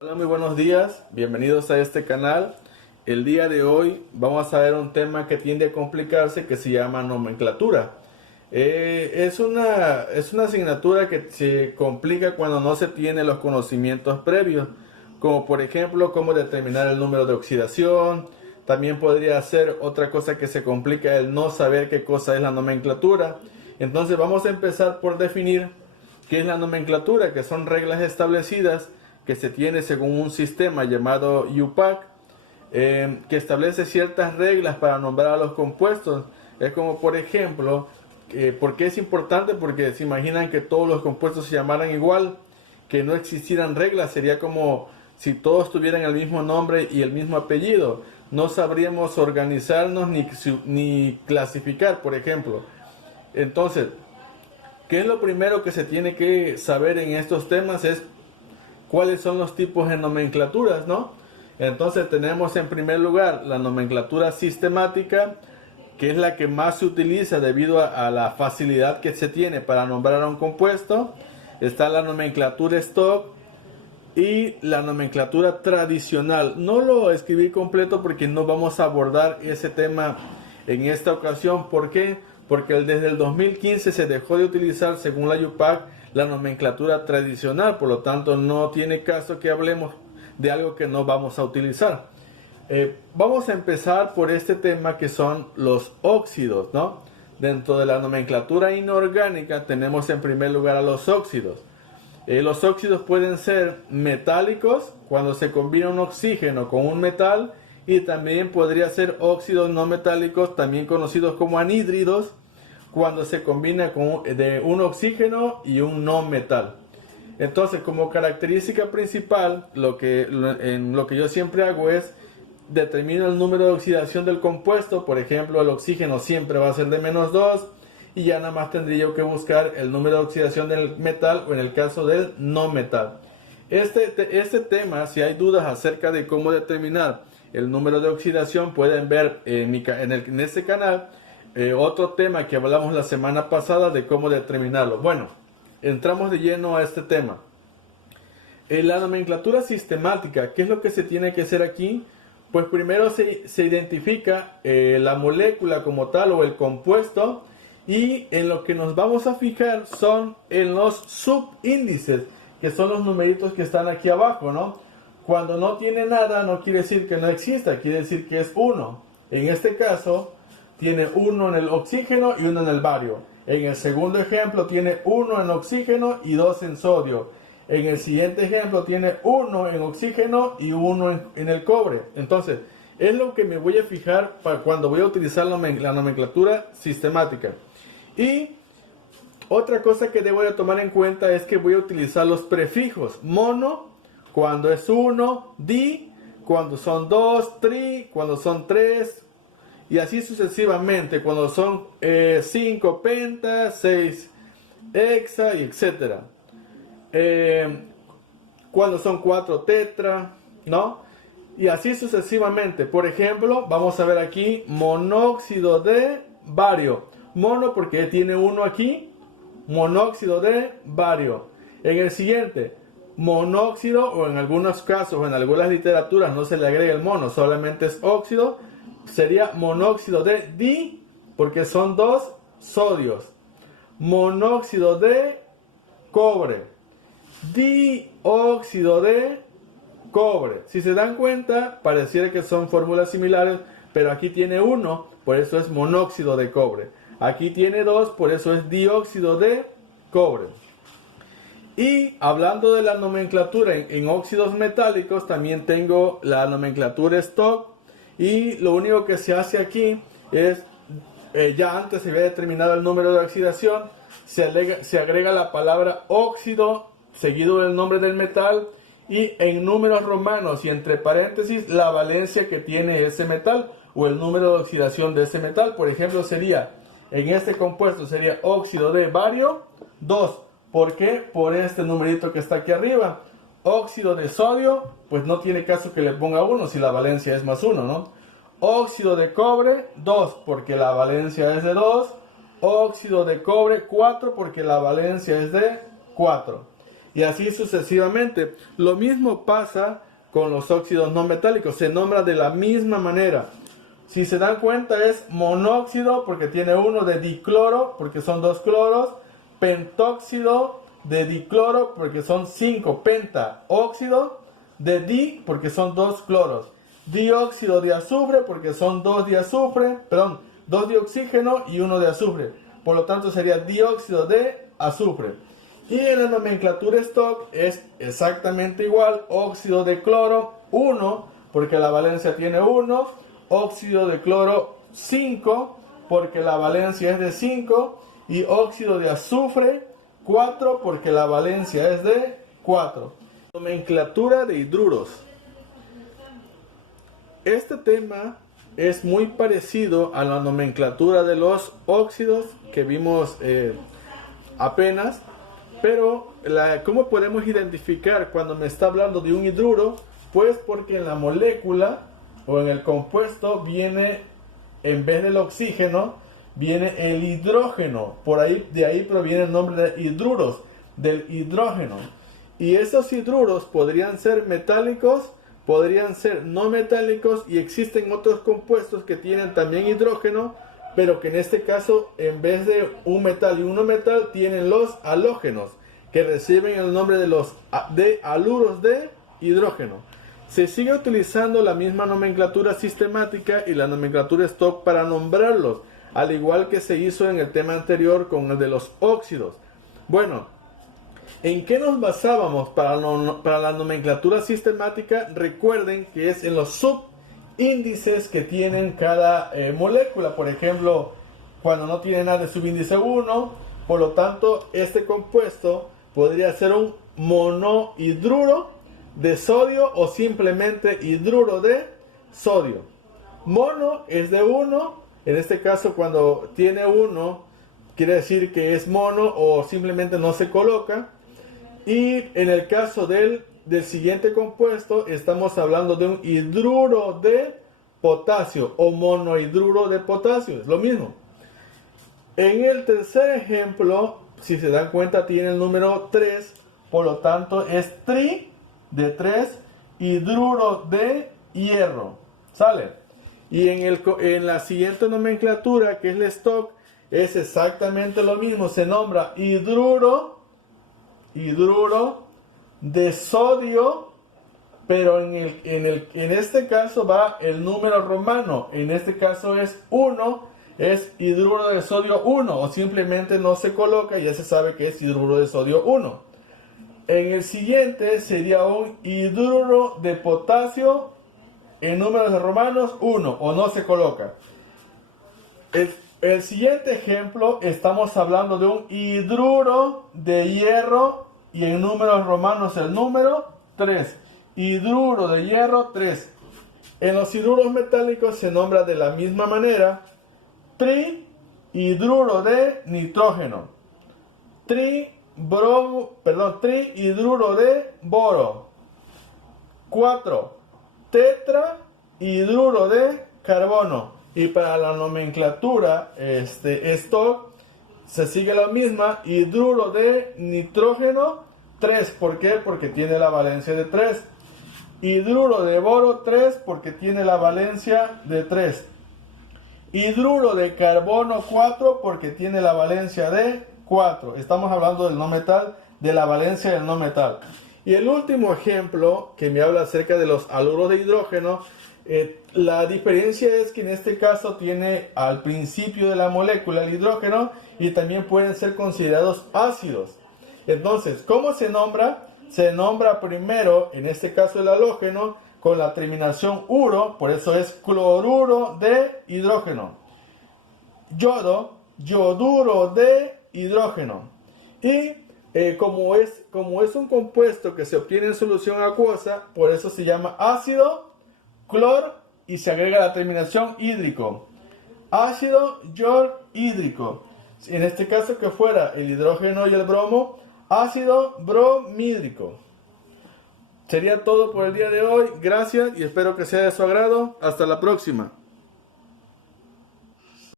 Hola, muy buenos días, bienvenidos a este canal. El día de hoy vamos a ver un tema que tiende a complicarse que se llama nomenclatura. Es una asignatura que se complica cuando no se tiene los conocimientos previos, como por ejemplo cómo determinar el número de oxidación. También podría ser otra cosa que se complica el no saber qué cosa es la nomenclatura. Entonces vamos a empezar por definir qué es la nomenclatura, que son reglas establecidas que se tiene según un sistema llamado UPAC, que establece ciertas reglas para nombrar a los compuestos. Es como, por ejemplo, ¿por qué es importante? Porque se imaginan que todos los compuestos se llamaran igual, que no existieran reglas. Sería como si todos tuvieran el mismo nombre y el mismo apellido. No sabríamos organizarnos ni clasificar, por ejemplo. Entonces, ¿qué es lo primero que se tiene que saber en estos temas? Es cuáles son los tipos de nomenclaturas, ¿no? Entonces tenemos en primer lugar la nomenclatura sistemática, que es la que más se utiliza debido a la facilidad que se tiene para nombrar a un compuesto. Está la nomenclatura stock y la nomenclatura tradicional. No lo escribí completo porque no vamos a abordar ese tema en esta ocasión. ¿Por qué? Porque desde el 2015 se dejó de utilizar, según la UPAC, la nomenclatura tradicional. Por lo tanto, no tiene caso que hablemos de algo que no vamos a utilizar. Vamos a empezar por este tema que son los óxidos, ¿no? Dentro de la nomenclatura inorgánica tenemos en primer lugar a los óxidos. Los óxidos pueden ser metálicos cuando se combina un oxígeno con un metal, y también podría ser óxidos no metálicos, también conocidos como anhídridos, cuando se combina de un oxígeno y un no metal. Entonces, como característica principal, lo que yo siempre hago es determino el número de oxidación del compuesto. Por ejemplo, el oxígeno siempre va a ser de -2, y ya nada más tendría yo que buscar el número de oxidación del metal, o en el caso del no metal. Este tema, si hay dudas acerca de cómo determinar el número de oxidación, pueden ver en este canal otro tema que hablamos la semana pasada de cómo determinarlo. Bueno, entramos de lleno a este tema. La nomenclatura sistemática, ¿qué es lo que se tiene que hacer aquí? Pues primero se identifica la molécula como tal, o el compuesto, y en lo que nos vamos a fijar son en los subíndices, que son los numeritos que están aquí abajo, ¿no? Cuando no tiene nada no quiere decir que no exista, quiere decir que es 1. En este caso tiene 1 en el oxígeno y 1 en el bario. En el segundo ejemplo tiene 1 en oxígeno y 2 en sodio. En el siguiente ejemplo tiene 1 en oxígeno y 1 en el cobre. Entonces, es lo que me voy a fijar para cuando voy a utilizar la nomenclatura sistemática. Y otra cosa que debo de tomar en cuenta es que voy a utilizar los prefijos. Mono, cuando es 1, di, cuando son 2, tri, cuando son 3, y así sucesivamente, cuando son 5 penta, 6 hexa, y etcétera. Cuando son 4 tetra, ¿no? Y así sucesivamente. Por ejemplo, vamos a ver aquí monóxido de bario. Mono porque tiene 1 aquí, monóxido de bario. En el siguiente, monóxido, o en algunos casos, o en algunas literaturas no se le agrega el mono, solamente es óxido, sería monóxido de di, porque son 2 sodios. Monóxido de cobre, dióxido de cobre. Si se dan cuenta, pareciera que son fórmulas similares, pero aquí tiene 1, por eso es monóxido de cobre. Aquí tiene 2, por eso es dióxido de cobre. Y hablando de la nomenclatura en óxidos metálicos, también tengo la nomenclatura stock. Y lo único que se hace aquí es, ya antes se había determinado el número de oxidación, se agrega la palabra óxido seguido del nombre del metal, y en números romanos y entre paréntesis la valencia que tiene ese metal, o el número de oxidación de ese metal. Por ejemplo, sería, en este compuesto sería óxido de bario 2. ¿Por qué? Por este numerito que está aquí arriba. Óxido de sodio, pues no tiene caso que le ponga 1 si la valencia es +1, ¿no? Óxido de cobre 2, porque la valencia es de 2. Óxido de cobre 4, porque la valencia es de 4. y así sucesivamente. Lo mismo pasa con los óxidos no metálicos, se nombra de la misma manera. Si se dan cuenta es monóxido porque tiene uno de dicloro porque son 2 cloros, pentóxido de dicloro porque son 5, penta, óxido de di porque son 2 cloros, dióxido de azufre porque son 2 de azufre, perdón, 2 de oxígeno y 1 de azufre, por lo tanto sería dióxido de azufre. Y en la nomenclatura stock es exactamente igual, óxido de cloro 1 porque la valencia tiene 1, óxido de cloro 5 porque la valencia es de 5 y óxido de azufre 4 porque la valencia es de 4. Nomenclatura de hidruros. Este tema es muy parecido a la nomenclatura de los óxidos que vimos apenas, pero ¿cómo podemos identificar cuando me está hablando de un hidruro? Pues porque en la molécula o en el compuesto viene, en vez del oxígeno, viene el hidrógeno. De ahí proviene el nombre de hidruros, del hidrógeno. Y esos hidruros podrían ser metálicos, podrían ser no metálicos, y existen otros compuestos que tienen también hidrógeno, pero que en este caso, en vez de un metal y un no metal, tienen los halógenos, que reciben el nombre de haluros de hidrógeno. Se sigue utilizando la misma nomenclatura sistemática y la nomenclatura stock para nombrarlos, al igual que se hizo en el tema anterior con el de los óxidos. Bueno, ¿en qué nos basábamos para la nomenclatura sistemática? Recuerden que es en los subíndices que tienen cada molécula. Por ejemplo, cuando no tiene nada de subíndice 1, por lo tanto, este compuesto podría ser un monohidruro de sodio o simplemente hidruro de sodio. Mono es de 1, en este caso cuando tiene 1 quiere decir que es mono o simplemente no se coloca. Y en el caso del siguiente compuesto estamos hablando de un hidruro de potasio o monohidruro de potasio, es lo mismo. En el tercer ejemplo, si se dan cuenta, tiene el número 3, por lo tanto es tri de 3, hidruro de hierro, ¿sale? Y en la siguiente nomenclatura, que es el stock, es exactamente lo mismo, se nombra hidruro de sodio, pero en este caso va el número romano, en este caso es 1, es hidruro de sodio 1, o simplemente no se coloca y ya se sabe que es hidruro de sodio 1. En el siguiente sería un hidruro de potasio en números de romanos 1, o no se coloca. El siguiente ejemplo, estamos hablando de un hidruro de hierro y en números romanos el número 3. Hidruro de hierro 3. En los hidruros metálicos se nombra de la misma manera trihidruro de nitrógeno, trihidruro de boro. 4. Tetrahidruro de carbono. Y para la nomenclatura stock se sigue la misma, hidruro de nitrógeno 3. ¿Por qué? Porque tiene la valencia de 3. Hidruro de boro 3 porque tiene la valencia de 3. Hidruro de carbono 4 porque tiene la valencia de 4. Estamos hablando del no metal, de la valencia del no metal. Y el último ejemplo que me habla acerca de los haluros de hidrógeno, la diferencia es que en este caso tiene al principio de la molécula el hidrógeno y también pueden ser considerados ácidos. Entonces, ¿cómo se nombra? Se nombra primero, en este caso el halógeno, con la terminación uro, por eso es cloruro de hidrógeno. Yoduro de hidrógeno. Y como es un compuesto que se obtiene en solución acuosa, por eso se llama ácido clor y se agrega la terminación hídrico. Ácido hídrico. En este caso que fuera el hidrógeno y el bromo, ácido bromídrico. Sería todo por el día de hoy. Gracias y espero que sea de su agrado. Hasta la próxima.